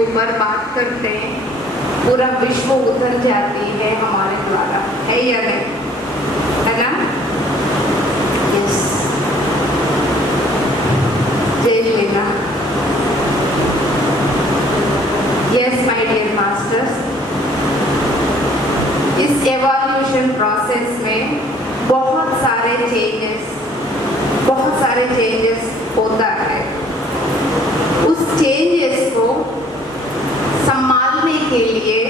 ऊपर बात करते हैं, पूरा विश्व उतर जाती है हमारे द्वारा, है या नहीं, है ना? यस, जय लेना। यस माय डियर मास्टर्स, इस एवोल्यूशन प्रोसेस में बहुत सारे चेंजेस होता है। उस चेंजेस को संभालने के लिए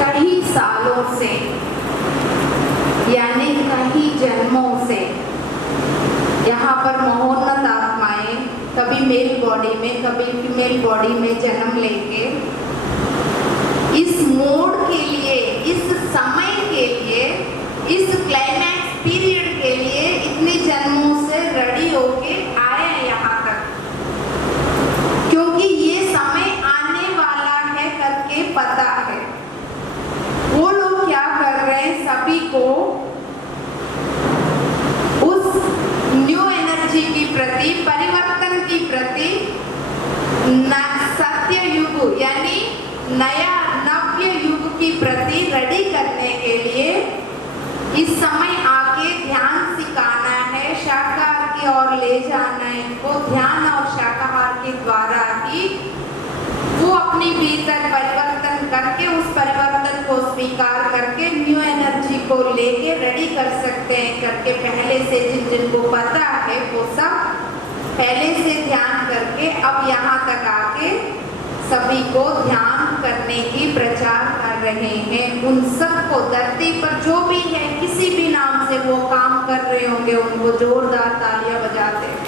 कई सालों से यानी कई जन्मों से यहाँ पर महोन्नत आत्माएं कभी मेल बॉडी में कभी फीमेल बॉडी में जन्म लेके इस मोड के लिए, इस समय के लिए, इस क्लाइमैक्स पीरियड के लिए इतने जन्मों से रेडी होके आए हैं यहाँ तक, क्योंकि ये समय आने वाला है करके पता है। वो लोग क्या कर रहे हैं, सभी को उस न्यू एनर्जी की प्रति, परिवर्तन की प्रति, सत्य युग यानी नया नव्य युग की प्रति रेडी करने के लिए इस समय आके ध्यान सिखाना है, शाकाहार की ओर ले जाना है इनको। ध्यान और शाकाहार के द्वारा ही वो अपनी भीतर परिवर्तन करके, उस परिवर्तन को स्वीकार करके न्यू एनर्जी को लेके रेडी कर सकते हैं करके पहले से जिनको पता है वो सब पहले से ध्यान करके अब यहाँ तक आके सभी को ध्यान करने की प्रचार कर रहे हैं। उन सबको धरती पर जो भी है, किसी भी नाम से वो काम कर रहे होंगे, उनको जोरदार तालियां बजाते हैं।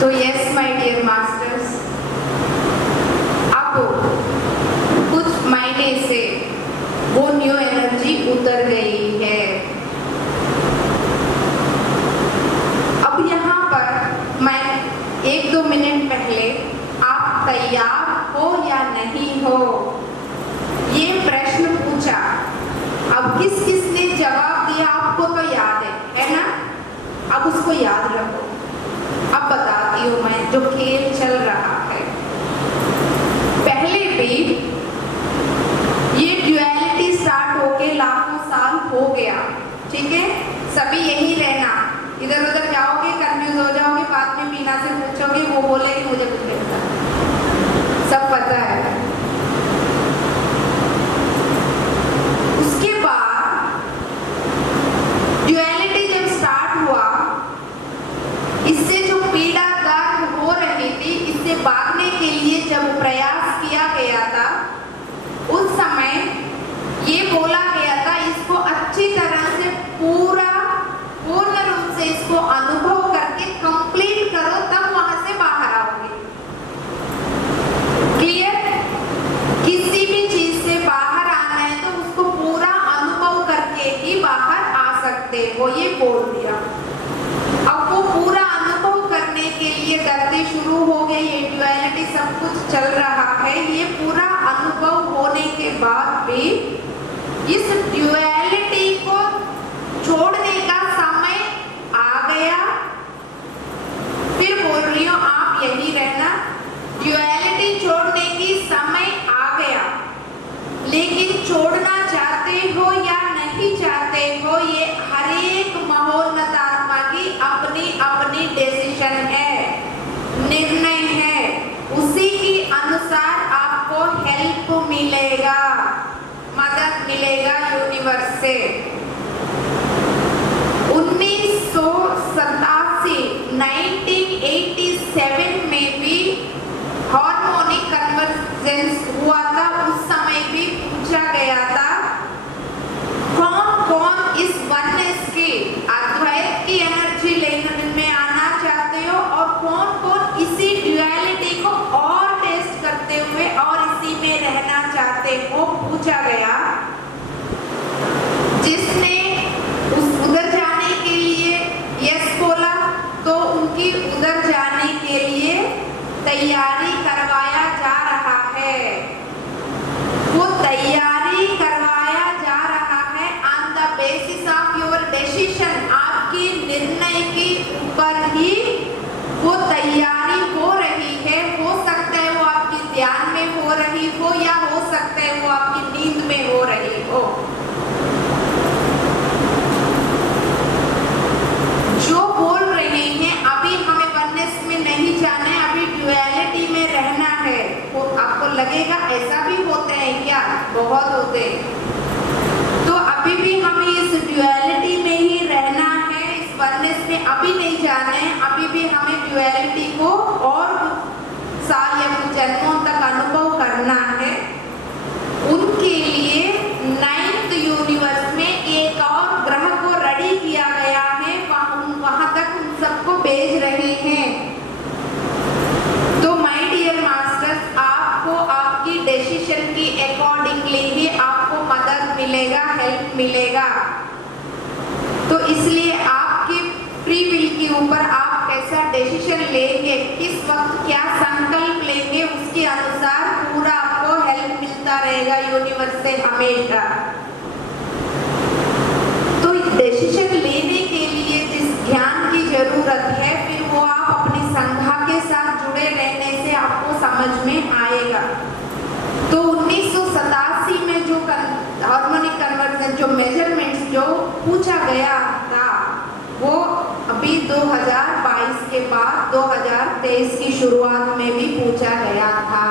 तो यस माय डियर मास्टर्स, अब कुछ महीने से वो न्यू एनर्जी उतर गई है। अब यहाँ पर मैं 1-2 मिनट पहले आप तैयार हो या नहीं हो ये प्रश्न पूछा। अब किस किसने जवाब दिया आपको तो याद है ना? अब उसको याद रखो। अब बताती हूँ मैं जो खेल चल रहा है। पहले भी ये ड्यूअलिटी स्टार्ट होके लाखों साल हो गया, ठीक है? सभी यही रहना, इधर उधर जाओगे, कंफ्यूज हो जाओगे, बाद में मीना से पूछोगे, वो बोलेगी मुझे कुछ नहीं पता, सब पता है। उसके बाद ड्यूअलिटी जब स्टार्ट हुआ, इससे जो पीड़ा दर्द हो रही थी, इससे भागने के लिए जब प्रयास किया गया था, उस समय ये बोला गया था इसको अच्छी तरह से पूर्ण रूप से इसको अनुभव करके कंप्लीट करो, तब वहां से बाहर आओगे। क्लियर? किसी भी चीज से बाहर आना है तो उसको पूरा अनुभव करके ही बाहर आ सकते हो, ये बोल दिया। अब वो पूरा अनुभव करने के लिए दर्दें शुरू हो गई, ये ड्यूअलिटी सब कुछ चल रहा है। ये पूरा अनुभव होने के बाद भी इस ड्यूअलिटी को छोड़ने का समय आ गया। फिर बोल रही हूँ, आप यही रहना, ड्यूअलिटी छोड़ने की समय आ गया, लेकिन छोड़ना चाहते हो या नहीं चाहते हो, ये हर एक महोन्नत आत्मा की अपनी अपनी डिसीजन है, निर्णय है। उसी के अनुसार आपको हेल्प मिलेगा, मदद मिलेगा यूनिवर्स से। 1987 में भी हार्मोनिक कन्वर्जेंस हुआ था। उस समय भी पूछा गया था कौन कौन इस वननेस की, अद्वैत की एनर्जी लेने में आना चाहते हो, और कौन कौन इसी ड्यूअलिटी को और टेस्ट करते हुए और इसी में रहना चाहते हो, पूछा गया। जिसने उधर जाने के लिए यस बोला तो उनकी उधर जाने के लिए तैयारी करवाया जा रहा है। अभी नहीं जाने, अभी भी हमें ड्यूअलिटी को और साल या कुछ जन्मों तक अनुभव करना है, उनके लिए 9th यूनिवर्स में एक और ग्रह को रेडी किया गया है, वहां तक उन सबको भेज रहे हैं। तो माय डियर मास्टर्स, आपको आपकी डिसीजन की अकॉर्डिंगली ही आपको मदद मिलेगा, हेल्प मिलेगा। तो इसलिए आपकी फ्री विल के ऊपर आप कैसा डिसीजन लेंगे, किस वक्त क्या संकल्प लेंगे, उसके अनुसार पूरा आपको हेल्प मिलता रहेगा यूनिवर्स से हमेशा। तो डिसीजन लेने के लिए जिस ज्ञान की जरूरत है, फिर वो आप अपनी संघा के साथ जुड़े रहने से आपको समझ में आएगा। तो 1987 में जो हार्मोनिक कन्वर्जन जो मेजरमेंट्स जो पूछा गया था, वो अभी 2022 के बाद 2023 की शुरुआत में भी पूछा गया था,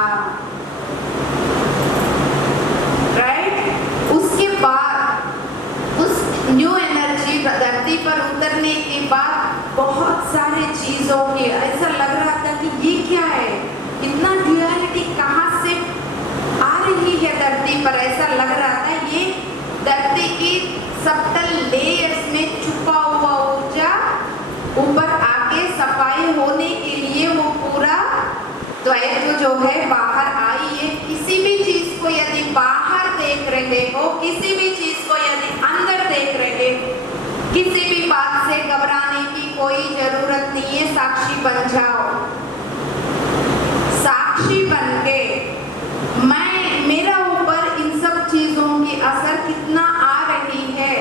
राइट। उसके बाद उस न्यू एनर्जी धरती पर उतरने के बाद बहुत सारे चीजों के ऐसा लग रहा था कि ये क्या है, इतना ड्यूअलिटी कहाँ से आ रही है धरती पर, ऐसा लग रहा था। ये धरती की सबटल लेयर्स में छुपा हुआ ऊर्जा ऊपर आके सफाई होने के लिए वो पूरा द्वैत जो है बाहर आई है। किसी भी चीज को यदि बाहर देख रहे हो, किसी भी चीज को यदि अंदर देख रहे हो, किसी भी बात से घबराने की कोई जरूरत नहीं है। साक्षी बन जाओ, साक्षी बन के मेरा ऊपर इन सब चीजों की असर कितना आ रही है,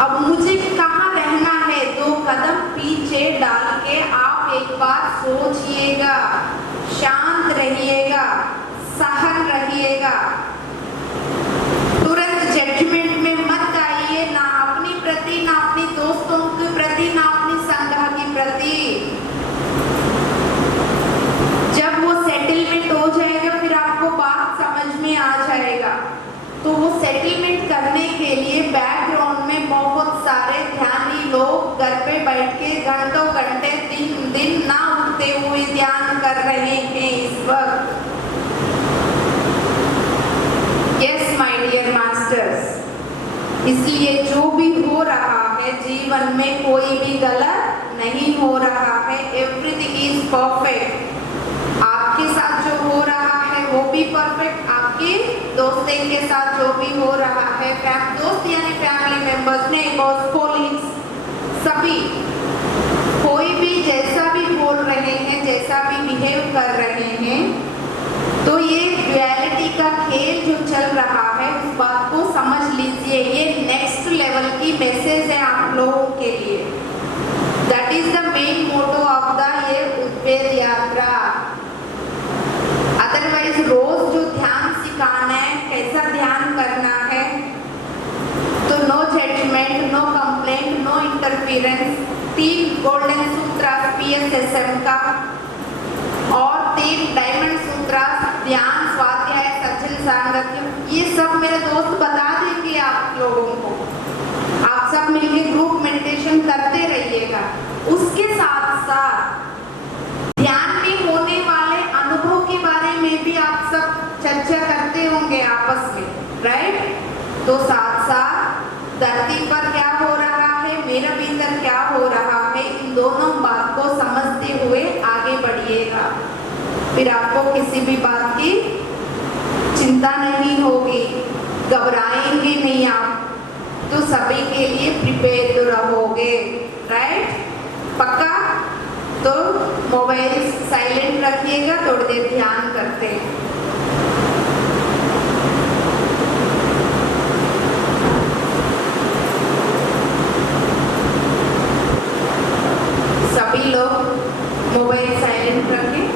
अब मुझे कहाँ रहना है। 2 कदम पीछे डाल के आप एक बार सोचिएगा, शांत रहिएगा, सहन रहिएगा, तुरंत जजमेंट में मत आइए, ना अपनी प्रति, ना अपने दोस्तों के प्रति, ना अपनी संघा की प्रति। जब वो सेटलमेंट हो जाएगा, फिर आपको बात समझ में आ जाएगा। तो वो सेटलमेंट करने के लिए बैकग्राउंड में बहुत सारे ध्यानी लोग घर पे बैठ के घंटों घंटे दिन ना उठते हुए ध्यान कर रहे हैं इस वक्त। यस माय डियर मास्टर्स, इसलिए जो भी हो रहा है जीवन में कोई भी गलत नहीं हो रहा है, एवरीथिंग इज परफेक्ट। आपके साथ जो हो रहा है वो भी परफेक्ट, आपके दोस्तों के साथ जो भी हो रहा है, दोस्त यानी फैमिली मेंबर्स, नेबर्स, कोलीग्स, सभी कोई भी जैसा भी बोल रहे हैं, जैसा भी बिहेव कर रहे हैं, तो ये ड्यूअलिटी का खेल जो चल रहा है उस बात को समझ लीजिए। ये नेक्स्ट लेवल की मैसेज है आप लोगों के लिए। That is the main motto of the ये उद्वेद यात्रा। अदरवाइज रोज जो ध्यान सिखाना है, कैसा ध्यान करना है, तो no judgement, no complaint, no interference, 3 golden सूत्र PSSM का और 3 डायमंड सूत्र ध्यान, स्वाध्याय, सज्जन सांगत्य, ये सब मेरे दोस्त बता देंगे आप लोगों को। आप सब मिलके ग्रुप मेडिटेशन करते रहिएगा। उसके साथ साथ ध्यान में होने वाले अनुभव के बारे में भी आप सब चर्चा करते होंगे आपस में, राइट। तो साथ साथ धरती पर क्या हो रहा है, मेरे भीतर क्या हो रहा है, इन दोनों बात को समझते हुए आगे बढ़िएगा। फिर आपको किसी भी बात की चिंता नहीं होगी, घबराएंगे नहीं आप, तो सभी के लिए प्रिपेयर रहोगे, राइट। पक्का। तो मोबाइल साइलेंट रखिएगा, थोड़ी देर ध्यान करते हैं। सभी लोग मोबाइल साइलेंट रखें।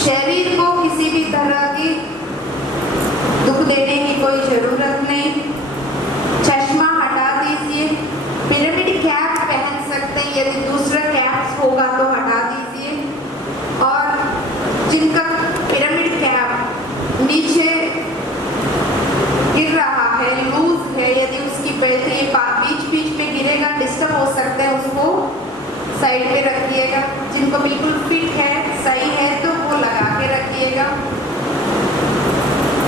शरीर को किसी भी तरह की दुख देने की कोई जरूरत नहीं। चश्मा हटा दीजिए। पिरामिड कैप पहन सकते हैं, यदि दूसरा कैप होगा तो हटा दीजिए। और जिनका पिरामिड कैप नीचे गिर रहा है, लूज है, यदि उसकी बीच में गिरेगा, डिस्टर्ब हो सकता है, उसको साइड पे रखिएगा। जिनको बिल्कुल फिट है, सही है, तो वो लगा के रखिएगा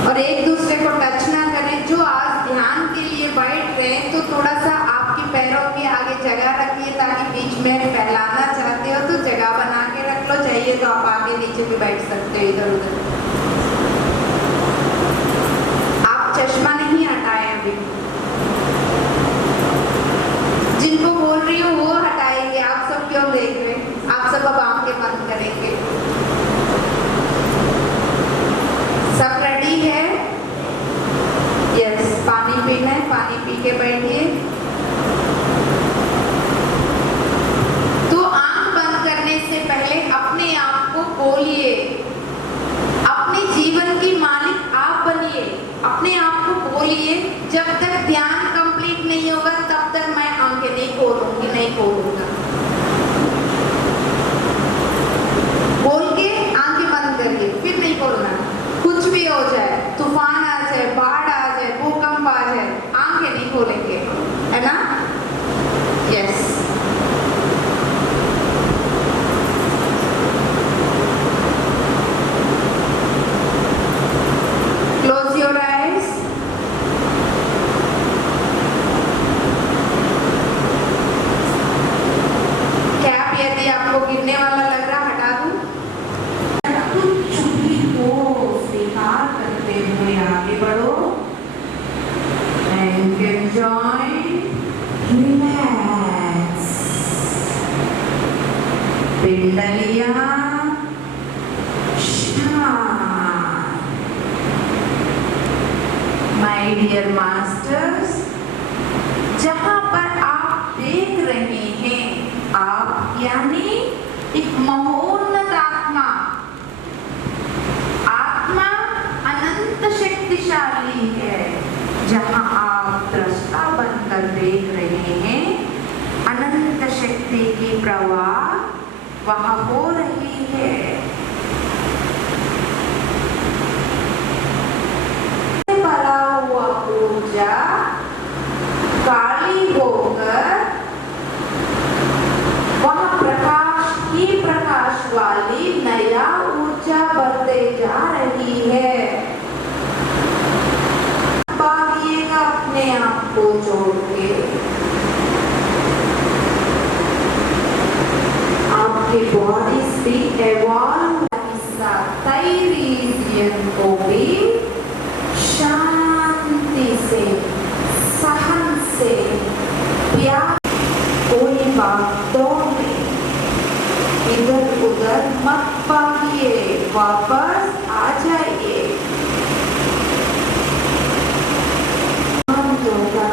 और एक दूसरे को टच ना करें। जो आज ध्यान के लिए बैठ रहे हैं तो थोड़ा सा आपके पैरों के आगे जगह रखिए, ताकि बीच में फैलाना चाहते हो तो जगह बना के रख लो। चाहिए तो आप आगे नीचे भी बैठ सकते हो, इधर उधर। आप चश्मा नहीं हटाए अभी। जिनको बोल रही हूँ वो हटाएंगे, आप सब क्यों देख रहे हैं? आप सब अब आंखें बंद करेंगे। सब रेडी है? यस, पानी पीना है, पानी पी के बैठिए। तो आंख बंद करने से पहले अपने आप को बोलिए, अपने जीवन की मालिक आप बनिए। अपने आप को बोलिए, जब तक ध्यान कंप्लीट नहीं होगा तब तक मैं आंखें नहीं खोलूंगी, नहीं खोलूंगा। बोल के आंखें बंद करिए, फिर नहीं खोलना। कुछ भी हो जाए, तूफान आ जाए, बाढ़ आ जाए, भूकंप आ जाए, आंखें नहीं खोलेंगे, है ना? Yes. Close your eyes. Cap यदि आपको गिरने वाला लग रहा, हटा दूं? छुट्टी को स्वीकार करते हुए आगे बढ़ो। And enjoy, relax. पिंडलिया शांत। My dear masters, जहाँ पर आप देख रहे हैं, आप यानी एक महोन्नत आत्मा। आत्मा अनंत शक्तिशाली है। जहाँ आप दृष्टा बनकर देख रहे हैं, अनंत शक्ति की प्रवाह वहाँ हो रही है। भरा हुआ ऊर्जा काली होकर वह प्रकाश ही प्रकाश वाली नया ऊर्जा बढ़ते जा रही है। पाइएगा अपने आप को जोड़ के। आपके बॉडी से एवॉल्व हिस्सा तय रीजन को भी शांति से, सहन से, प्यार, कोई बातों में इधर उधर मत भागिए, वापस आ जाइए।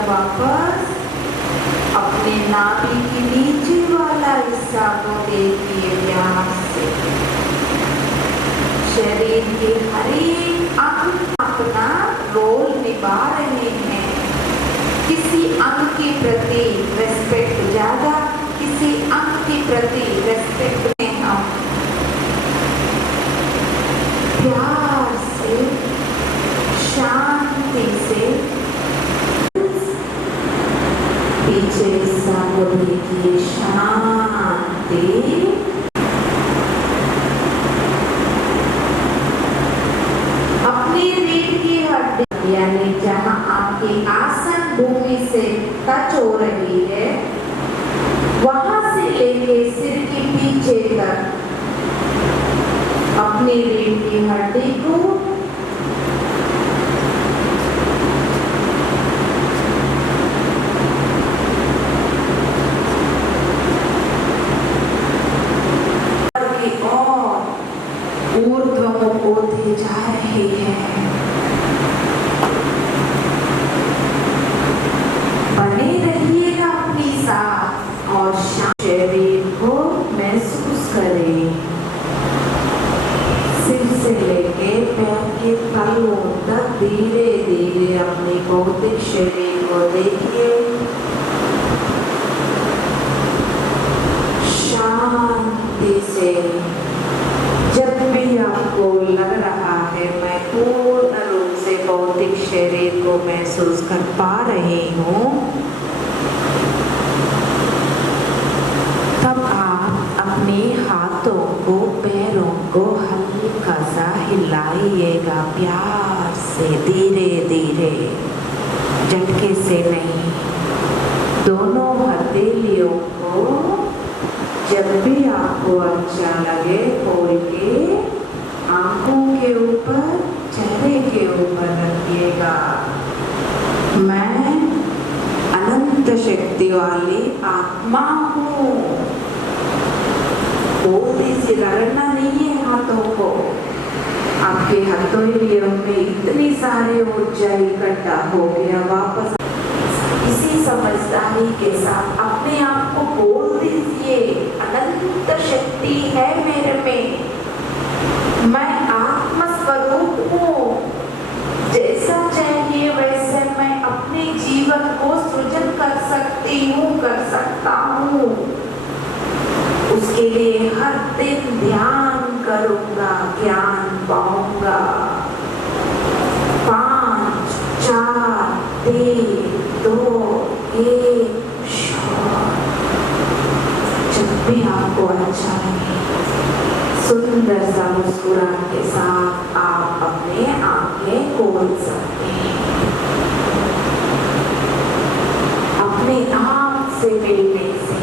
वापस अपने नाभि के नीचे वाला हिस्सा को देखिए ध्यान से। शरीर के हर एक अंग अपना रोल निभा रहे हैं। किसी अंग के प्रति रेस्पेक्ट ज्यादा, किसी अंग के प्रति रेस्पेक्ट में हम प्यार से, शांति से पीछे हिस्सा को देखिए, शांति। अपनी रीढ़ की हड्डी यानी जहाँ आपकी आसन भूमि से टच हो रही है, वहां से लेके सिर के पीछे तक अपनी रीढ़ की हड्डी को ऊर्ध्वमुख होते जा रहे हैं। बने रहिएगा अपनी साथ और शरीर को महसूस करें। धीरे धीरे अपने भौतिक शरीर को देखिए, शांति से। जब भी आपको लग रहा है मैं पूर्ण रूप से भौतिक शरीर को महसूस कर पा रही हूँ, तब आप अपने हाथों को पैरों को हल्का सा हिलाइएगा, प्यार से, धीरे धीरे, झटके से नहीं। दोनों हथेलियों को जब भी आपको अच्छा लगे खोल के आंखों के ऊपर, चेहरे के ऊपर रखिएगा। मैं अनंत शक्ति वाली आत्मा हूँ। बोलने से लड़ना नहीं है हाथों को। आपके हथेलियों में इतनी सारे ऊर्जा इकट्ठा हो गया, वापस इसी समझदारी के साथ अपने आप को बोल दीजिए, अनंत शक्ति है मेरे में, मैं आत्म स्वरूप हूँ, जैसा चाहिए वैसे मैं अपने जीवन को सृजन कर सकती हूँ, कर सकता हूँ। उसके लिए हर दिन ध्यान करूँगा, ज्ञान पाऊंगा। 5, 4, 3, 2, 1 जब भी आपको अच्छा लगे, सुंदर सा मुस्कुराहट के साथ आप अपने आंखें खोल सकते हैं। अपने आप से मिलने से,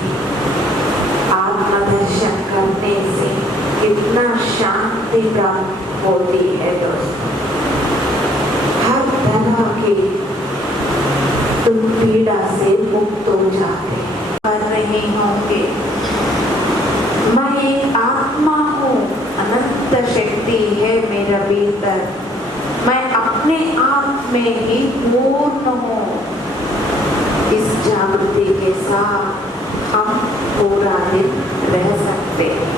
आत्मदर्शन करने से कितना शांति प्राप्त होती है दोस्तों। हर तरह की तुम पीड़ा से मुक्त हो जाते कर रहे होंगे। मैं एक आत्मा हूँ, अनंत शक्ति है मेरा भीतर, मैं अपने आप में ही पूर्ण हूँ। इस जागृति के साथ हम पूरा दिन रह सकते हैं।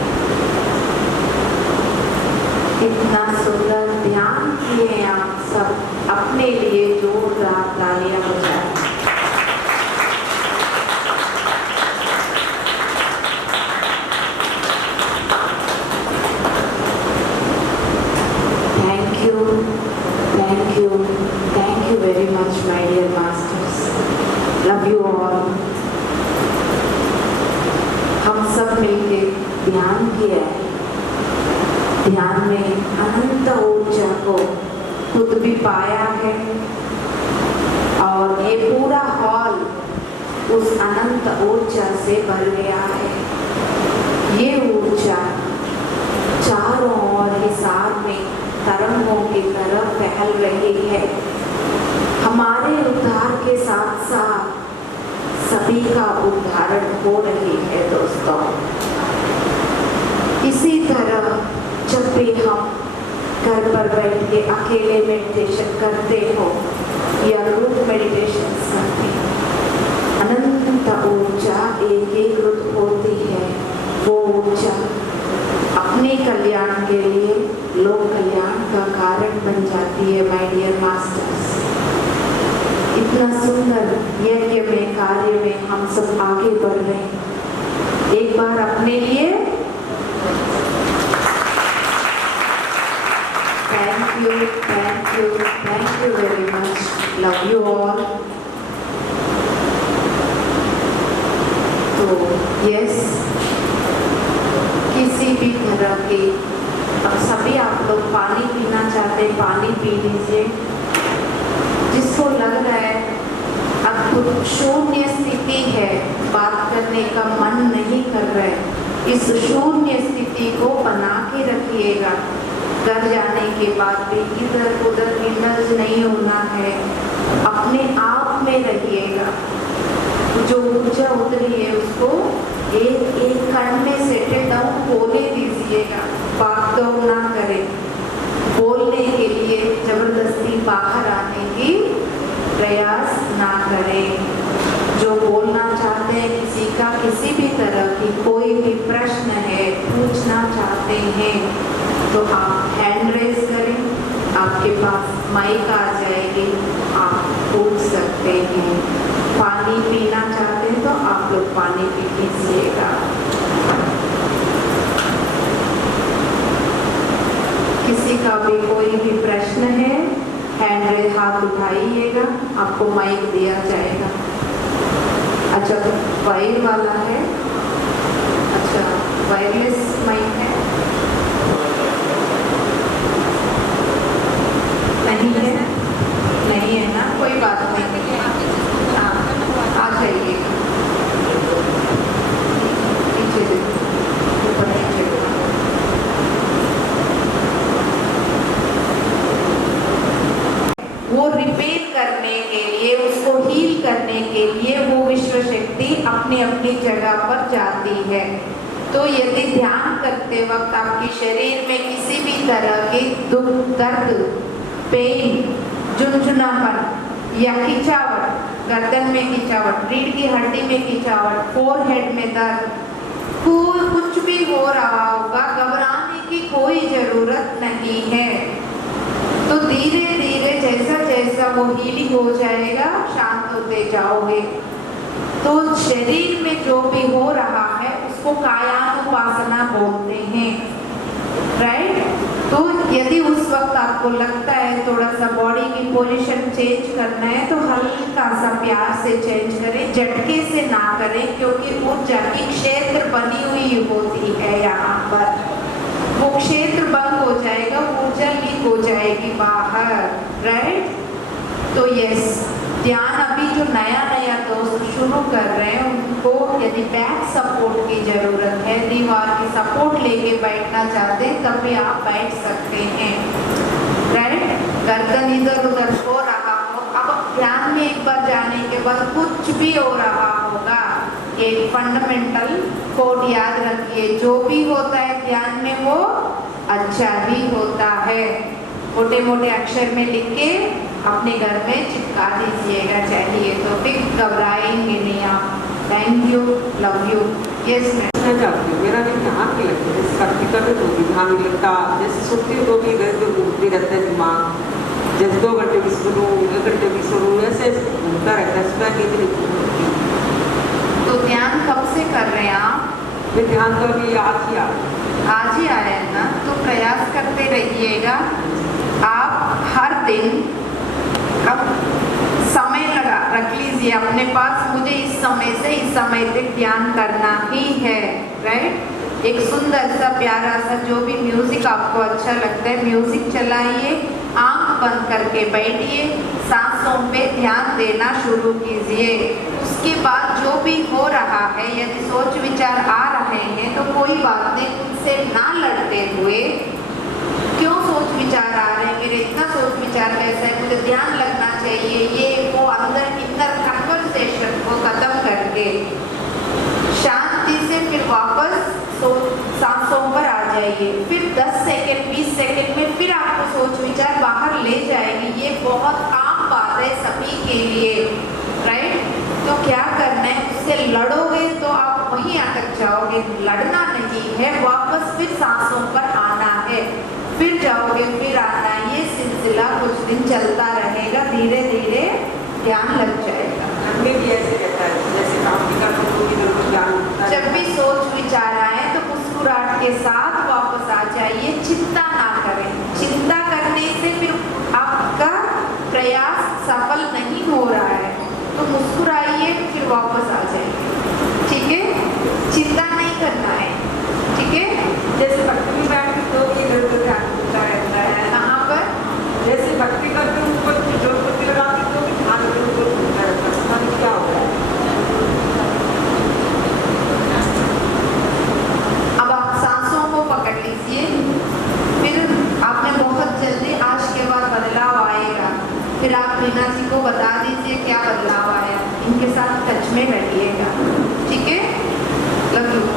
इतना सुंदर ध्यान किए आप सब, अपने लिए जोरदार तालियां बजाएं। Thank you very much, my dear masters. Love you all. हम सब मिलके ध्यान किया है। ध्यान में अनंत ऊर्जा को खुद भी पाया है और ये पूरा हॉल उस अनंत ऊर्जा से भर गया है। ये ऊर्जा चारों ओर हिसार में तरंगों की तरह फैल रही है। हमारे उद्धार के साथ साथ सभी का उद्धारण हो रही है दोस्तों। इसी तरह जब भी हम घर पर बैठ के अकेले मेडिटेशन करते हो या ग्रुप मेडिटेशन करते हो, अनंत ऊर्जा एकीकृत होती है। वो ऊर्जा अपने कल्याण के लिए लोक कल्याण का कारण बन जाती है। माय डियर मास्टर्स, इतना सुंदर यज्ञ में, कार्य में हम सब आगे बढ़ रहे हैं। एक बार अपने लिए thank you very much. Love you all. तो यस, किसी भी तरह के, अब सभी आप लोग पानी पीना चाहते हैं, पानी पी लीजिए। जिसको लग रहा है अब कुछ शून्य स्थिति है, बात करने का मन नहीं कर रहा है, इस शून्य स्थिति को बना के रखिएगा। घर जाने के बाद भी इधर उधर इंडल्ज नहीं होना है, अपने आप में रहिएगा। जो ऊर्जा उतरी है उसको एक एक कण में सेटल डाउन होने दीजिएगा, भाग दौड़ ना करें। बोलने के लिए जबरदस्ती बाहर आने की प्रयास ना करें। जो बोलना चाहते हैं, किसी का किसी भी तरह की कोई भी प्रश्न है, पूछना चाहते हैं, तो आप हैंड रेज करें। आपके पास माइक आ जाएगी, आप पूछ सकते हैं। पानी पीना चाहते हैं तो आप लोग पानी पी लीजिएगा। किसी का भी कोई भी प्रश्न है, हैंड रेज हाथ उठाइएगा, आपको माइक दिया जाएगा। अच्छा, वायर वाला है? अच्छा, वायरलेस माइक है? नहीं है? नहीं है ना, कोई बात नहीं। हाँ, आ जाइए नीचे देखो, ऊपर नीचे देखो। वो रिपेयर करने के लिए, उसको हील करने के लिए वो विश्व शक्ति अपनी अपनी जगह पर जाती है। तो यदि ध्यान करते वक्त आपके शरीर में किसी भी तरह के दुख, दर्द, पेन, झुनझुनापन या खिंचावट, गर्दन में खिंचावट, रीढ़ की हड्डी में खिंचावट, फोरहेड में दर्द, कुछ भी हो रहा होगा, घबराने की कोई जरूरत नहीं है। तो धीरे धीरे जैसा जैसा वो हीलिंग हो जाएगा, शांत होते जाओगे। तो शरीर में जो भी हो रहा है उसको कायानुपासना बोलते हैं, राइट। तो यदि उस वक्त आपको लगता है थोड़ा सा बॉडी की पोजीशन चेंज करना है तो हल्का सा प्यार से चेंज करें, झटके से ना करें, क्योंकि ऊर्जा की क्षेत्र बनी हुई होती है यहाँ पर। वो क्षेत्र बंद हो जाएगा, ऊर्जा लीक हो जाएगी बाहर, राइट। तो यस, ध्यान अभी जो नया नया दोस्त शुरू कर रहे हैं उनको यदि बैक सपोर्ट की जरूरत है, दीवार की सपोर्ट लेके बैठना चाहते हैं तब भी आप बैठ सकते हैं, राइट। गर्दन इधर उधर हो रहा हो, अब ध्यान में एक बार जाने के बाद कुछ भी हो रहा होगा, एक फंडामेंटल कोड याद रखिए, जो भी होता है ध्यान में वो अच्छा ही होता है। मोटे मोटे अक्षर में लिख के अपने घर में चिपका दीजिएगा चाहिए तो, फिर घबराएंगे नहीं आप। Thank you, love you. Yes ma'am. जाती हूँ, मेरा दिन यहाँ की लगता है, जैसे करती करते तो भी ध्यान नहीं लगता, जैसे सोती हूँ तो भी इधर उधर घूमते रहता है दिमाग, जैसे 2 घंटे की शुरू, 1 घंटे की शुरू, ऐसे घूमता रहता है, सुबह नींद नहीं खुलती। तो ध्यान कब से कर रहे हैं आप? फिर ध्यान तो अभी आज ही आए हैं ना, तो प्रयास करते रहिएगा। आप हर दिन अब समय लगा रख लीजिए अपने पास, मुझे इस समय से इस समय तक ध्यान करना ही है, राइट। एक सुंदर सा प्यारा सा जो भी म्यूजिक आपको अच्छा लगता है म्यूजिक चलाइए, आंख बंद करके बैठिए, सांसों पे ध्यान देना शुरू कीजिए। उसके बाद जो भी हो रहा है, यदि सोच विचार आ रहे हैं तो कोई बात नहीं, उनसे ना लड़ते हुए, क्यों सोच विचार आ रहे हैं, मेरे इतना सोच विचार कैसा है, मुझे ध्यान लगना चाहिए, ये वो अंदर इनर कन्वर्सेशन को खत्म करके शांति से फिर वापस सांसों पर आ जाइए। फिर 10 सेकंड 20 सेकंड में फिर आपको सोच विचार बाहर ले जाएगी। ये बहुत आम बात है सभी के लिए, राइट। तो क्या करना है, उससे लड़ोगे तो आप वहीं अटक जाओगे, लड़ना नहीं है, वापस फिर सांसों पर आना है, फिर जाओगे फिर आना। ये सिलसिला कुछ दिन चलता रहेगा, धीरे धीरे ध्यान लग जाएगा। हमें भी ऐसे रहता है, जैसे काम भी करते तो इधर उधर ध्यान होता है। जब भी सोच विचार आए तो मुस्कुराहट के साथ वापस आ जाइए, चिंता ना करें। चिंता करने से फिर आपका प्रयास सफल नहीं हो रहा है, तो मुस्कुराइए फिर वापस आ जाइए, ठीक है। चिंता नहीं करना है, ठीक है। जैसे भक्ति में बैठती तो इधर उधर ध्यान होता रहता है। कहाँ पर? जैसे भक्ति करते हैं ऊपर जो पत्ती लगाती तो भी ध्यान इधर उधर घूमता रहता है, पता नहीं क्या हो रहा है। अब आप सांसों को पकड़ लीजिए, फिर आपने बहुत जल्दी आज के बाद बदलाव आएगा। फिर आप रीना जी को बता दीजिए क्या बदलाव आया, इनके साथ टच में रहिएगा, ठीक है। Love you.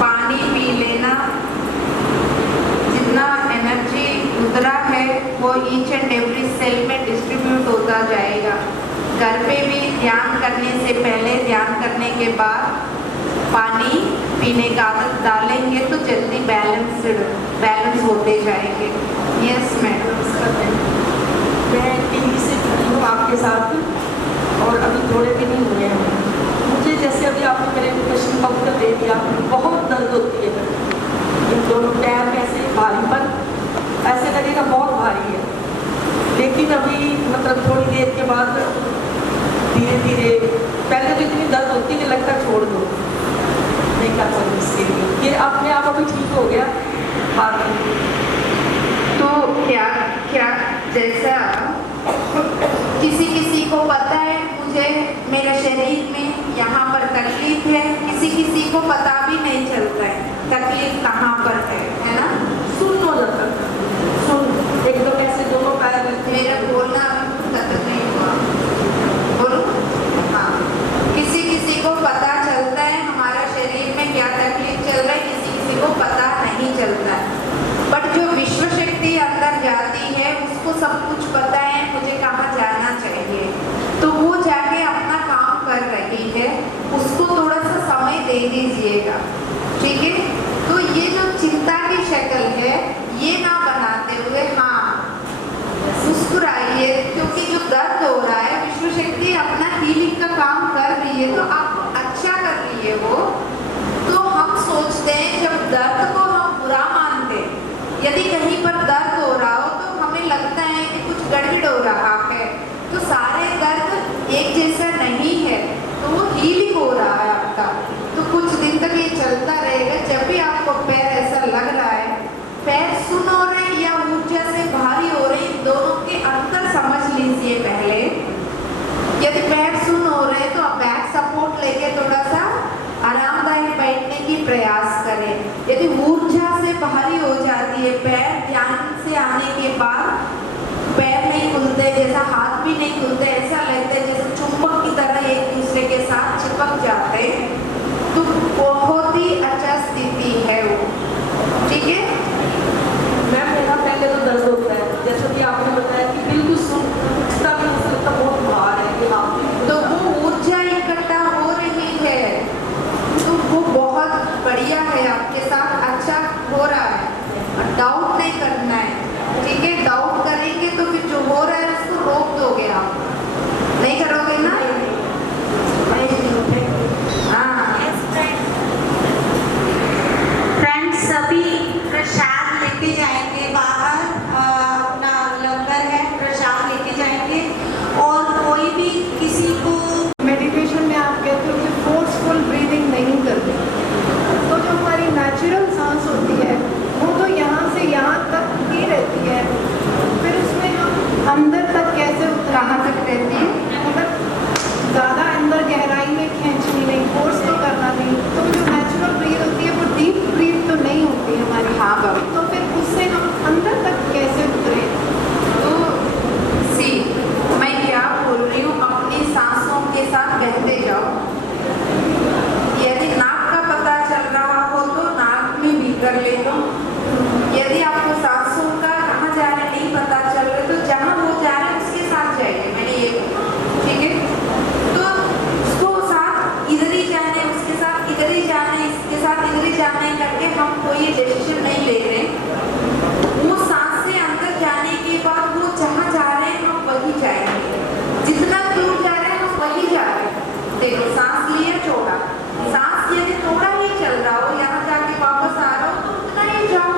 पानी पी लेना, जितना एनर्जी उतरा है वो ईच एंड एवरी सेल में डिस्ट्रीब्यूट होता जाएगा। घर पे भी ध्यान करने से पहले, ध्यान करने के बाद पानी पीने का आदत डालेंगे तो जल्दी बैलेंस होते जाएंगे। Yes madam. मैं टीवी से जुड़ी हूँ आपके साथ और अभी थोड़े दिन ही हुए हैं। मुझे जैसे अभी आपने मेरे क्वेश्चन का उत्तर दे दिया, बहुत दर्द होती है इन दोनों पैर में, ऐसे भारीपन, ऐसे लगेगा बहुत भारी है। लेकिन अभी मतलब थोड़ी देर के बाद धीरे धीरे, पहले तो इतनी दर्द होती है लगता छोड़ दो, नहीं कर सकते इसके लिए, ये अपने आप अभी ठीक हो गया हाथ में। तो क्या क्या जैसा किसी किसी को पता है मुझे मेरे शरीर में यहाँ पर तकलीफ है, किसी किसी को पता भी नहीं चलता है तकलीफ कहाँ पर है ना। सुन हो जाता है, सुन एकदम ऐसे दोनों पैर मेरा बोलना खत्म नहीं हुआ, बोलो। हाँ, किसी किसी को पता चलता है हमारा शरीर में क्या तकलीफ चल रहा है, किसी किसी को पता नहीं चलता है। बट जो विश्व शक्ति अंदर जाती है उसको सब कुछ पता है मुझे कहाँ जाना चाहिए, तो वो जाके अपना काम कर रही है, उसको थोड़ा सा समय दे दीजिएगा, ठीक है। तो ये जो चिंता की शक्ल है ये ना बनाते हुए, हाँ मुस्कुराइए, क्योंकि जो दर्द हो रहा है विश्व शक्ति अपना हीलिंग का काम कर रही है, तो आप अच्छा कर रही है वो। तो हम सोचते हैं जब दर्द को हम बुरा मानते हैं, यदि कहीं पर दर्द हो रहा हो तो हमें लगता है कि कुछ गड़बड़ हो रहा है, तो सारे दर्द एक जैसा नहीं है, तो वो हीलिंग हो रहा है आपका। तो कुछ दिन तक ये चलता रहेगा। जब भी आपको पैर ऐसा लग रहा है, पैर सुन हो रहे हैं या ऊर्जा से भारी हो रहे हैं, दोनों के अंतर समझ लीजिए पहले। यदि पैर सुन हो रहे हैं तो आप बैक सपोर्ट लेके थोड़ा सा आरामदायक बैठने की प्रयास करें। यदि ऊर्जा से भारी हो जाती है पैर, ध्यान से आने के बाद पैर नहीं खुलते, जैसा हाथ भी नहीं खुलते, ऐसा लगता है जैसे चुंबक की तरह एक दूसरे के साथ चिपक जाते हैं, तो बहुत ही अच्छा स्थिति है वो, ठीक है। मैम मेरा पहले तो दर्द होता है, जैसा कि आपने बताया कि बिल्कुल उठता भी हो सकता, बहुत भार है कि आप, तो वो ऊर्जा इकट्ठा हो रही है, तो वो बहुत बढ़िया है, आपके साथ अच्छा हो रहा है, डाउट नहीं करना है, ठीक है। डाउट करेंगे तो फिर जो हो रहा है उसको रोक दोगे आप, नहीं करोगे ना। फ्रेंड्स सभी प्रसाद लेके जाएंगे बाहर, अपना लंगर है, प्रसाद लेके जाएंगे। और कोई भी किसी को मेडिटेशन में आप कहते हो कि फोर्सफुल ब्रीदिंग नहीं करनी, तो जो हमारी नेचुरल सांस होती है वो तो यहाँ से यहाँ तक ही रहती है, फिर उसमें हम अंदर तक कैसे कहाँ तक रहती है, मतलब ज़्यादा अंदर गहराई में खींचनी नहीं, फोर्स तो करना नहीं, तो जो नेचुरल ब्रीथ होती है वो डीप ब्रीथ तो नहीं होती हमारी। हाँ बाबा। तो फिर उससे हम अंदर तक कैसे उतरे। तो सी मैं क्या बोल रही हूँ, अपनी सांसों के साथ बहते जाओ। यदि नाक का पता चल रहा हो तो नाक में भी कर ले लो। यदि आपको सांसों का कहाँ जा रहे नहीं पता चल रहा तो जहाँ वो जा रहे उसके साथ जाइए, मैंने ये ठीक है। तो उसको साथ इधर ही जाने, उसके साथ इधर ही जाने, इसके साथ इधर ही जाने करके हम कोई डिसीजन नहीं ले रहे। वो सांस से अंदर जाने के बाद वो जहाँ जा रहे हैं हम वही जाएंगे, जितना दूर जा रहे हैं हम वही जा रहे हैं। देखो सांस लिया छोड़ा, सांस यदि थोड़ा ही चल रहा हो, यहाँ जाके वापस आ रहा हो तो उतना ही जाओ,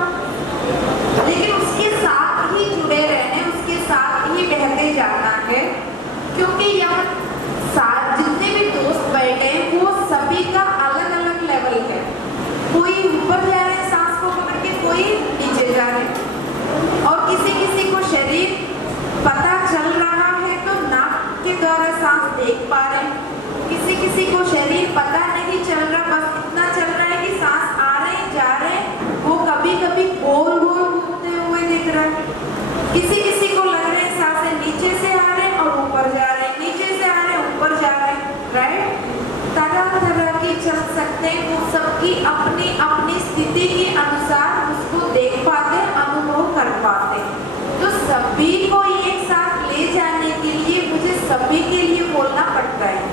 लेकिन उसके साथ ही जुड़े रहने, उसके साथ ही बहते जाना है। क्योंकि यहाँ जितने भी दोस्त बैठे हैं वो सभी का अलग अलग लेवल है, कोई ऊपर जा रहे हैं सांस को पकड़ के, कोई नीचे जा रहे हैं, और किसी किसी को शरीर पता चल रहा है तो नाक के द्वारा सांस देख पा रहे हैं, किसी किसी को शरीर पता नहीं चल रहा, बस इतना चल रहा है कि सांस आ रहे हैं जा रहे हैं, वो कभी कभी गोल गोल घूमते हुए दिख रहा है, किसी किसी को लग रहा है सांसें नीचे से आ रहे हैं और ऊपर जा रहे हैं, नीचे से आ रहे हैं ऊपर जा रहे हैं, राइट। तरह तरह की चल सकते हैं, वो सबकी अपनी अपनी स्थिति के अनुसार उसको देख पाते, अनुभव कर पाते। तो सभी को एक साथ ले जाने के लिए मुझे सभी के लिए बोलना पड़ता है।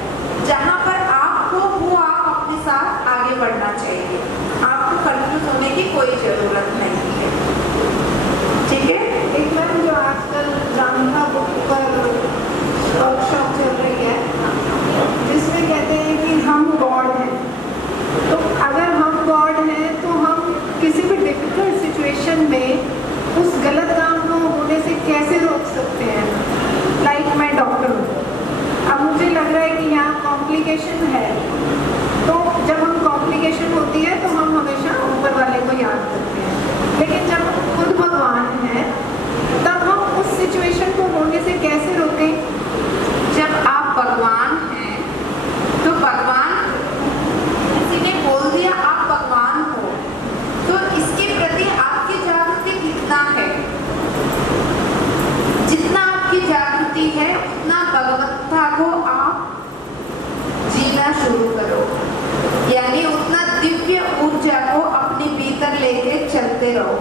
आगे बढ़ना चाहिए। आपको कंफ्यूज होने की कोई जरूरत नहीं है, ठीक है। एक मैम जो आजकल जामिया बुक पर वर्कशॉप चल रही है जिसमें कहते हैं कि हम गॉड हैं, तो अगर हम गॉड हैं तो हम किसी भी डिफिकल्ट सिचुएशन में उस गलत काम को होने से कैसे रोक सकते हैं। लाइक मैं डॉक्टर हूँ, अब मुझे लग रहा है कि यहाँ कॉम्प्लिकेशन है, तो जब हम कॉम्प्लिकेशन होती है तो हम हमेशा ऊपर वाले को याद करते हैं, लेकिन जब हम खुद भगवान हैं तब हम उस सिचुएशन को होने से कैसे रोकें। जब आप भगवान हैं तो भगवान, किसी ने बोल दिया आप भगवान हो, तो इसके प्रति आपकी जागृति कितना है। जितना आपकी जागृति है उतना भगवत्ता को आप जीना शुरू करो, यानी उतना दिव्य ऊर्जा को अपने भीतर लेके चलते रहो।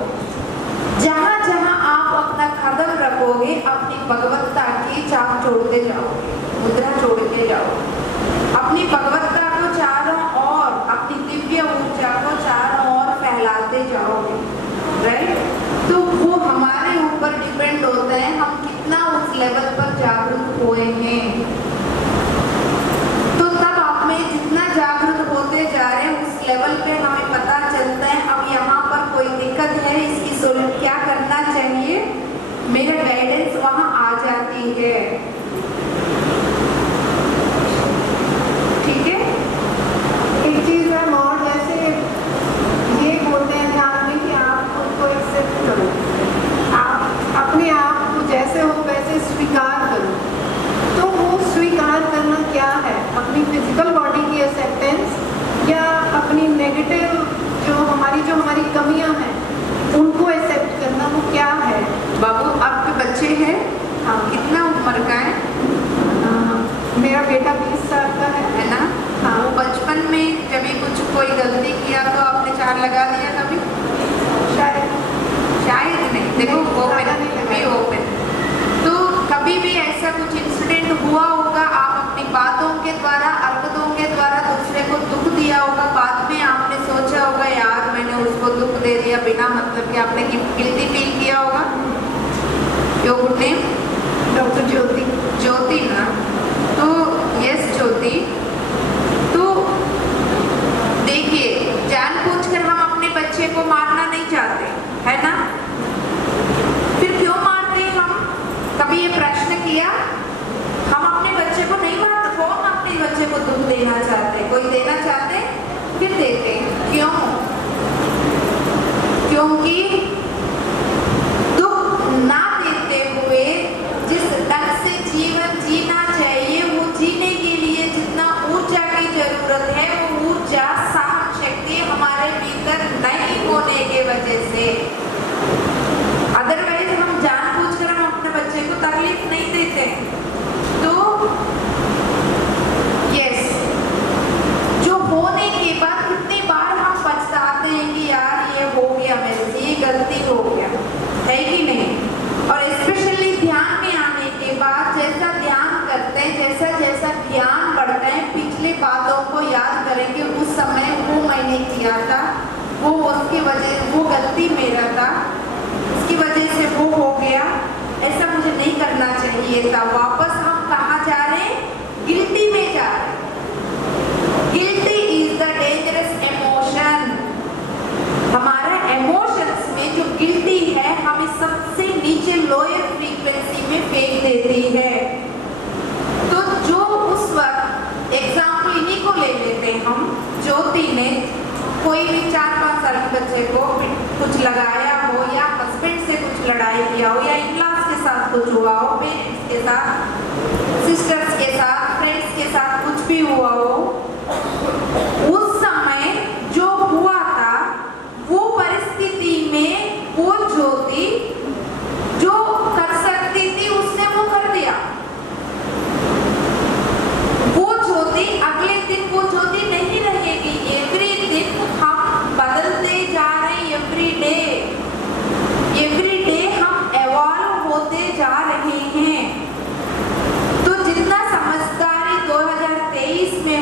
जहाँ जहाँ आप अपना कदम रखोगे अपनी भगवत्ता की चाक छोड़ते जाओगे, मुद्रा छोड़ते जाओ, अपनी भगवत्ता को चारों ओर, अपनी दिव्य ऊर्जा को चारों ओर फैलाते जाओगे, राइट। तो वो हमारे ऊपर डिपेंड होता है हम कितना उस लेवल पर जागरूक हुए हैं। तो तब आप में जितना जागरूक होते जा रहे हैं उस लेवल पे हमें पता चलता है अब यहाँ पर कोई दिक्कत है, इसकी सोल्यूशन क्या करना चाहिए, मेरा गाइडेंस वहाँ आ जाती है, ठीक है। एक चीज़ मैम और, जैसे ये बोलते हैं ध्यान में कि आप खुद को एक्सेप्ट करो, आप अपने आप को जैसे हो वैसे स्वीकार करो, तो वो स्वीकार करना क्या है, अपनी फिजिकल बॉडी की एक्सेप्टेंस या अपनी नेगेटिव जो हमारी कमियां हैं उनको एक्सेप्ट करना, वो क्या है। बाबू आपके बच्चे हैं? हाँ। कितना उम्र का है? मेरा बेटा 20 साल का है ना। हाँ। वो बचपन में जब भी कुछ कोई गलती किया तो आपने चार लगा दिया कभी? शायद नहीं, देखो ओपन। तो कभी भी ऐसा कुछ इंसिडेंट हुआ होगा, आप अपनी बातों के द्वारा, हरकतों के द्वारा दूसरे को दुख दिया होगा, बाद में आपने सोचा होगा यार मैंने उसको दुख दे दिया बिना मतलब कि आपने गिल्टी फील किया होगा। Your good name? डॉक्टर ज्योति। ज्योति ना, तो यस ज्योति, तो देखिए जानबूझकर हम अपने बच्चे को मारना नहीं चाहते, है ना। फिर क्यों मारते हैं हम? कभी ये प्रश्न किया? हम अपने बच्चे को नहीं मारते, कौन अपने बच्चे को दुख देना चाहते? कोई देना चाहते? फिर देते हैं। क्यों? क्योंकि दुख ना देते हुए जिस ढंग से जीवन जीना चाहिए वो जीने के लिए जितना ऊर्जा की जरूरत है वो ऊर्जा, सहन शक्ति हमारे भीतर नहीं होने के वजह से, अदरवाइज हम जानबूझकर हम अपने बच्चे को तकलीफ नहीं देते। तो यस, जो होने के बाद कितनी बार हम पछताते हैं कि यार ये हो गया मेरे से, ये गलती हो गया, है कि नहीं। और स्पेशली ध्यान में आने के बाद जैसा ध्यान करते हैं, जैसा जैसा ध्यान बढ़ता है, पिछले बातों को याद करेंगे, उस समय वो मैंने किया था, वो उसकी वजह, वो गलती मेरा था, इसकी वजह से वो हो गया, ऐसा मुझे नहीं करना चाहिए था। वापस हम कहाँ जा रहे हैं? गिल्टी में जा रहे हैं। Guilty is the dangerous emotion. हमारा इमोशंस में जो गिल्टी है हमें सबसे नीचे लोअर फ्रीक्वेंसी में फेंक देती है। तो जो उस वक्त एग्जाम्पल इन्हीं को ले लेते हैं हम, ज्योति ने कोई भी 4-5 साल के बच्चे को कुछ लगाया हो या हस्बैंड से कुछ लड़ाई किया हो या इन-लॉज के साथ कुछ हुआ हो, पेरेंट्स के साथ, सिस्टर्स के साथ, फ्रेंड्स के साथ कुछ भी हुआ हो, उस समय जो हुआ था वो परिस्थिति में वो ज्योति जो कर सकती थी उसने वो कर दिया। वो ज्योति अगले दिन वो ज्योति नहीं रहेगी। एवरी दिन हम बदलते जा रहे हैं, एवरी डे हम एवॉल्व होते जा रहे हैं। तो जितना समझदारी 2023 में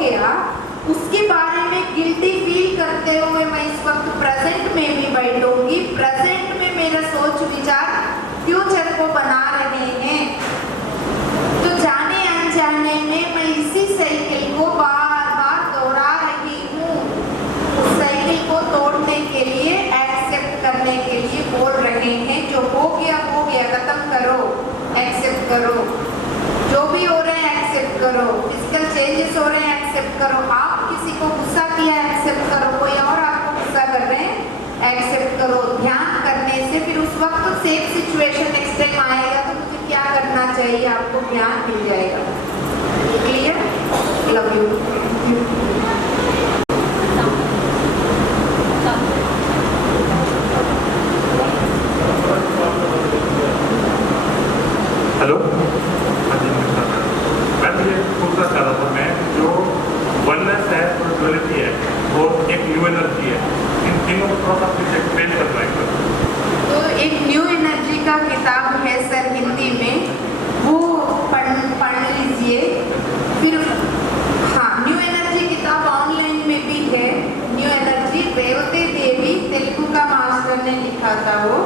गया, उसके बारे में गिल्टी फील करते हुए मैं इस वक्त प्रेजेंट में भी बैठूंगी। प्रेजेंट में मेरा सोच विचार फ्यूचर को बना रहे हैं। तो जाने अनजाने में मैं इसी साइकिल को बार बार दोहरा रही हूँ। उस साइकिल को तोड़ने के लिए, एक्सेप्ट करने के लिए बोल रहे हैं। जो हो गया खत्म करो, एक्सेप्ट करो। जो भी हो रहे हैं एक्सेप्ट करो। फिजिकल चेंजेस हो रहे हैं एक्सेप्ट करो। आप किसी को गुस्सा किया एक्सेप्ट करो। कोई और आपको गुस्सा कर रहे हैं एक्सेप्ट करो। ध्यान करने से फिर उस वक्त सेम सिचुएशन नेक्स्ट टाइम आएगा तो मुझे क्या करना चाहिए आपको ज्ञान मिल जाएगा। क्लियर? Love you. हेलो, हाँ जी नमस्कार। मैं मुझे पूछना चाह रहा था, मैं जो वननेस है, स्पिरिचुअलिटी है और एक न्यू एनर्जी है, इन तीनों को थोड़ा सा प्लीज एक्सप्लेन कर पाएंगे? तो एक न्यू एनर्जी का किताब है सर हिंदी में, वो पढ़ लीजिए। फिर हाँ, न्यू एनर्जी किताब ऑनलाइन में भी है। न्यू एनर्जी रेवती देवी तेलुगु का मास्टर ने लिखा था, वो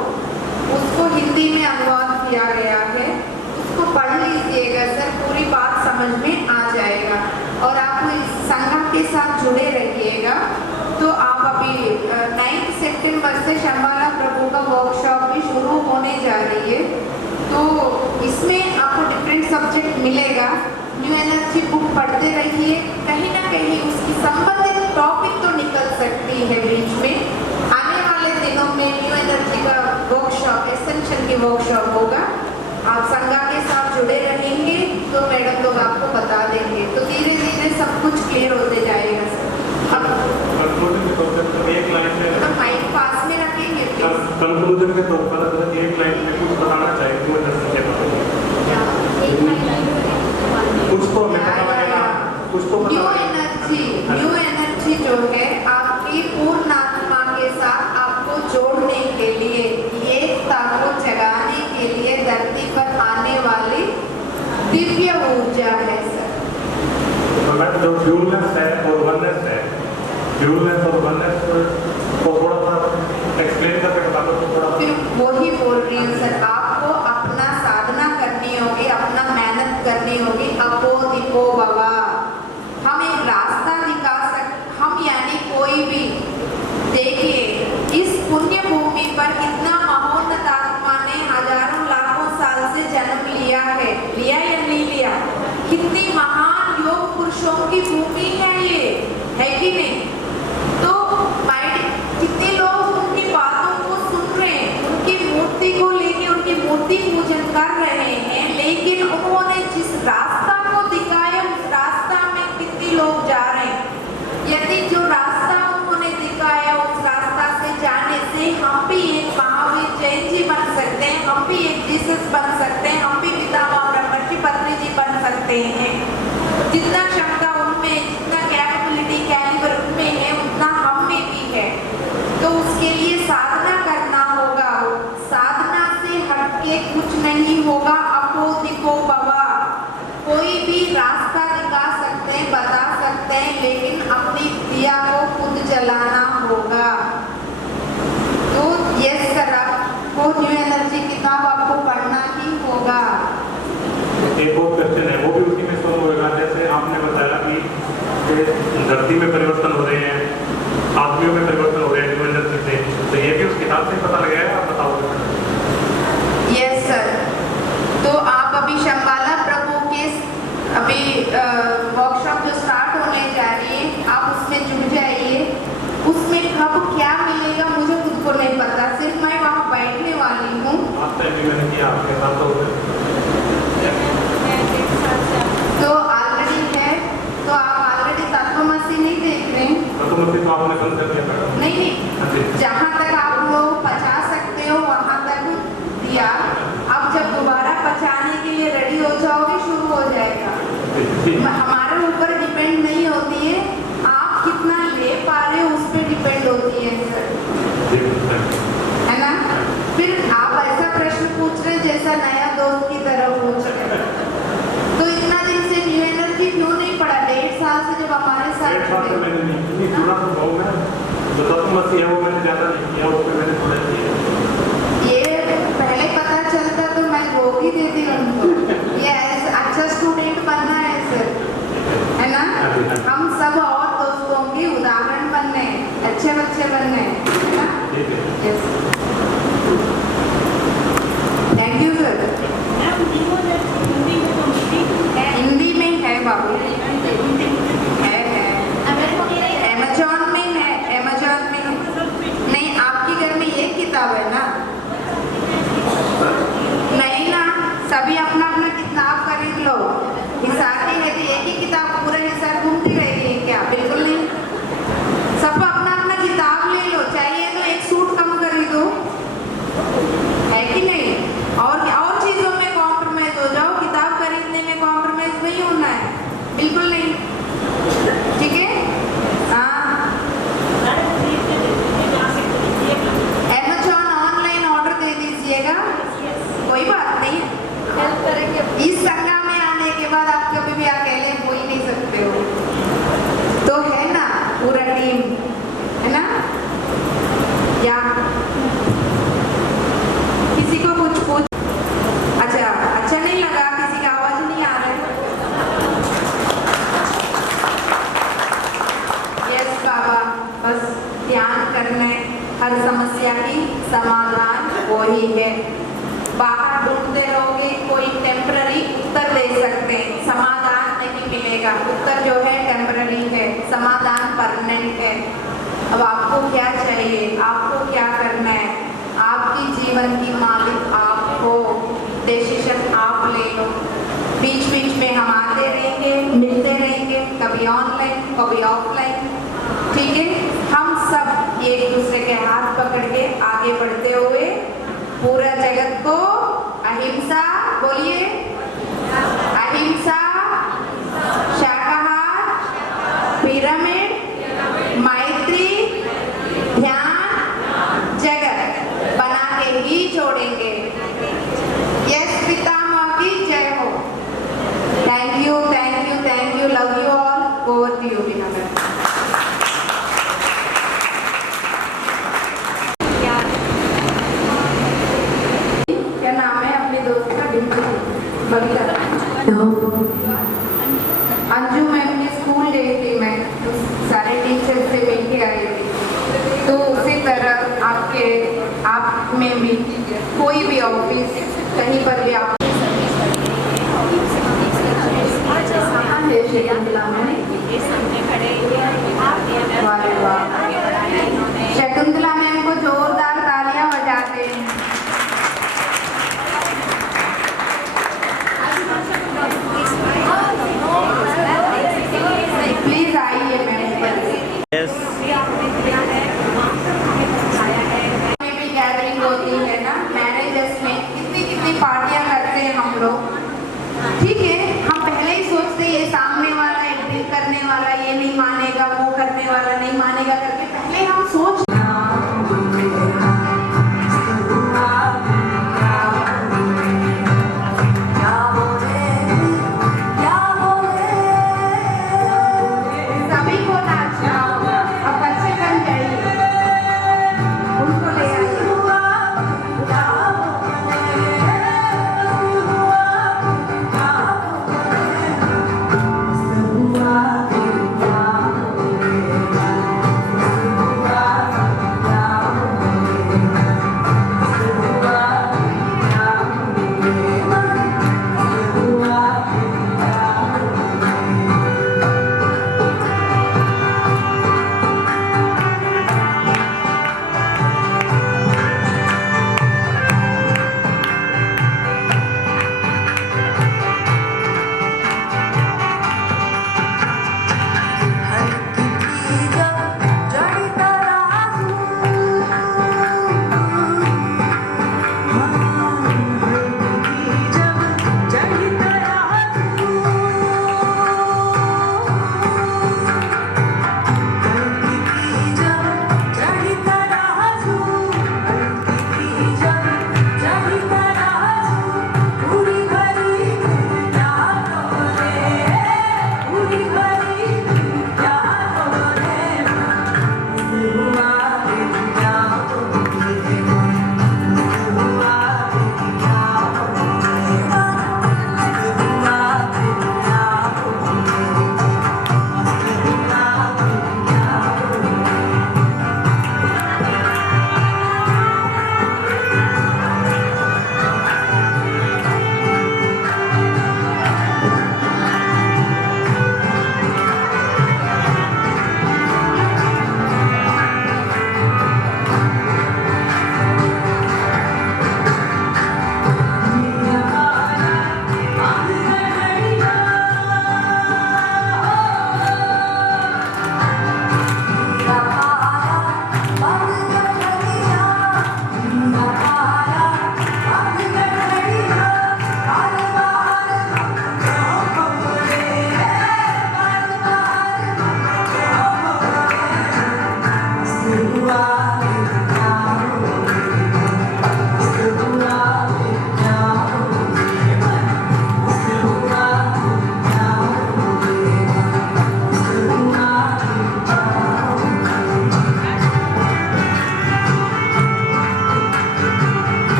उसको हिंदी में अनुवाद किया गया है। उसको पढ़ लीजिएगा सर, पूरी बात समझ में आ जाएगा। और आप इस संगम के साथ जुड़े रहिएगा। तो आप अभी 9 सितंबर से शंबाला प्रभु का वर्कशॉप भी शुरू होने जा रही है। तो इसमें आपको डिफरेंट सब्जेक्ट मिलेगा। न्यू एनर्जी बुक पढ़ते रहिए, कहीं ना कहीं उसकी संबंधित टॉपिक तो निकल सकती है बीच में। आने वाले दिनों में न्यू एनर्जी का वर्कशॉप, एसेंशियल की वर्कशॉप होगा। आप संगा के साथ जुड़े रहेंगे तो मैडम लोग आपको बता देंगे। तो धीरे धीरे सब कुछ क्लियर होते जाएगा सर। अब एक लाइन में तो माइक पास में रखेंगे प्लीज। कंक्लूजन के तौर पर एक लाइन में कुछ बताना चाहिए न्यू एनर्जी के बारे में? कुछ तो हमें पता लगेगा, कुछ तो न्यू एनर्जी जो है आपकी पूर्ण आत्मा के साथ आपको जोड़ने के लिए, एकता को जगाने के लिए धरती पर आने वाली दिव्य ऊर्जा है सर। तो मैं जो फ्यूलनेस है और वननेस है, फ्यूलनेस और वननेस को थोड़ा सा एक्सप्लेन करके बता दो तो थोड़ा। फिर वही बोल रही हूँ सर, आपको अपना साधना करनी होगी, अपना मेहनत करनी होगी। अपो दिपो बाबा, हम एक रास्ता दिखा सकते, हम यानी कोई भी। देखिए इस पुण्य भूमि पर कितना महोन्नत आत्मा ने हजारों लाखों साल से जन्म लिया है, लिया या नहीं लिया? कितनी महान योग पुरुषों की भूमि है ये, है कि नहीं? तो कितने लोग उनकी बातों को सुन रहे हैं, उनकी मूर्ति को लेके उनकी मूर्ति पूजन कर रहे हैं, लेकिन उन्होंने जिस रास्ता को दिखाया उस रास्ता में कितने लोग जा रहे हैं। यदि जो रास्ता उन्होंने दिखाया उस रास्ता से जाने से हम भी एक महावीर जैन जी बन सकते हैं, हम भी एक जीसस बन सकते हैं, हम भी पितामह ब्रह्मर्षि पत्नी जी बन सकते हैं। जितना क्षमता उनमें, जितना कैपेबिलिटी कैलिबर उनमें है, उतना हम में भी है। तो उसके लिए साधना करना होगा। साधना से हटके कुछ नहीं होगा। अपो दिपो बाबा, कोई भी रास्ता दिखा सकते हैं, बता सकते हैं, लेकिन अपनी दिया को खुद जलाना होगा। तो यस सर, आपको न्यू एनर्जी किताब आपको पढ़ना ही होगा। एक और क्वेश्चन है, वो भी उसी में सॉल्व होगा। जैसे आपने बताया कि धरती में परिवर्तन हो रहे हैं, आदमियों में परिवर्तन हो रहे हैं न्यू एनर्जी से, तो ये भी उस किताब से पता लगेगा? आप बताओगे? Yes sir. तो आप अभी शंबाला प्रभु के अभी वर्कशॉप जो स्टार्ट होने जा रही है, आप उसमें जुड़ जाइए। उसमें कब क्या मिलेगा मुझे खुद को नहीं पता, सिर्फ मैं वहाँ बैठने वाली हूँ। आप टाइम मैंने किया आपके साथ तो ऑलरेडी है, तो आप ऑलरेडी तत्वमसी नहीं देख रहे हैं? तो आपने बंद कर दिया? नहीं, जहाँ तक आप लोग पचा सकते हो वहाँ तक दिया। अब जब दोबारा पचाने के लिए रेडी हो जाओगे शुरू हो जाएगा। हमारे ऊपर डिपेंड नहीं होती है, आप कितना ले पा रहे हो उस पर डिपेंड होती है सर, है ना? फिर आप ऐसा प्रश्न पूछ रहे जैसा नया दोस्त की तरह पूछ रहे। तो इतना दिन से न्यू एनर्जी क्यों नहीं पढ़ा? 1.5 साल से जब हमारे साल 1.5 साल से मैंने नहीं की, जुड़ा तो बहुत मैं जो तत्वमसी है वो मैंने ज़्यादा नहीं किया, उसमें मैंने थोड़ा किया। ये पहले पता चलता तो मैं रोक ही देती उनको। ये अच्छा स्टूडेंट बनना है सर, है ना? हम सब और दोस्तों की उदाहरण बनने, अच्छे बच्चे बनने, है ना? ठीक है। Yes, thank you sir. Hindi में है बाबू, है अमेजॉन में है, अमेजॉन में नहीं। आपके घर में एक किताब है ना? नहीं ना, सभी अपना अपना किताब खरीद लो। हिसाब है तो एक ही किताब पूरा हिसाब घूमती रहेगी क्या? बिल्कुल नहीं, सब अपना अपना किताब ले लो। चाहिए तो एक सूट कम खरीदो, है कि नहीं? और चीजों में कॉम्प्रोमाइज हो जाओ, किताब खरीदने में कॉम्प्रोमाइज नहीं होना है, बिल्कुल नहीं, ठीक है? हाँ, अमेजॉन ऑनलाइन ऑर्डर दे दीजिएगा, कोई बात नहीं। हेल्प करेंगे। इस संज्ञा में आने के बाद आप कभी भी अकेले हो ही नहीं सकते हो, तो है ना पूरा टीम, है ना? या किसी को कुछ पूछ, अच्छा नहीं लगा? किसी का आवाज नहीं आ रहा है? यस बाबा, बस ध्यान करना है, हर समस्या की समाधान वही है। बाहर ढूंढते रहोगे कोई टेम्पररी उत्तर दे सकते हैं, समाधान नहीं मिलेगा। उत्तर जो है टेम्पररी है, समाधान परमानेंट है। अब आपको क्या चाहिए, आपको क्या करना है? आपकी जीवन की मालिक आप हो, डिसीजन आप ले लो। बीच बीच में हम आते रहेंगे, मिलते रहेंगे, कभी ऑनलाइन कभी ऑफलाइन, ठीक है? हम सब एक दूसरे के हाथ पकड़ के आगे बढ़ते हुए पूरा जगत को अहिंसा, बोलिए अहिंसा, शाकाहार, पिरामिड, मैत्री, ध्यान, जगत बना के ही छोड़ेंगे। यस, पितामह की जय हो। Thank you, thank you, thank you, love you all. Over to you Vinamra. क्या नाम है अपने दोस्त का? बबीता। अंजू मैम ने स्कूल गई थी, मैं सारे टीचर से मिल के आई थी। तो उसी तरह आप में भी कोई भी ऑफिस कहीं पर भी आप शकुंतला मैम को जोरदार तालियां बजाते हैं। प्लीज आइए मैम। में भी गैदरिंग होती है ना, मैरिजेस में कितनी पार्टियां करते हैं हम लोग, ठीक है? हम पहले ही सोचते ये सामने वाला एंट्री करने वाला ये नहीं मानेगा, वो करने वाला नहीं मानेगा,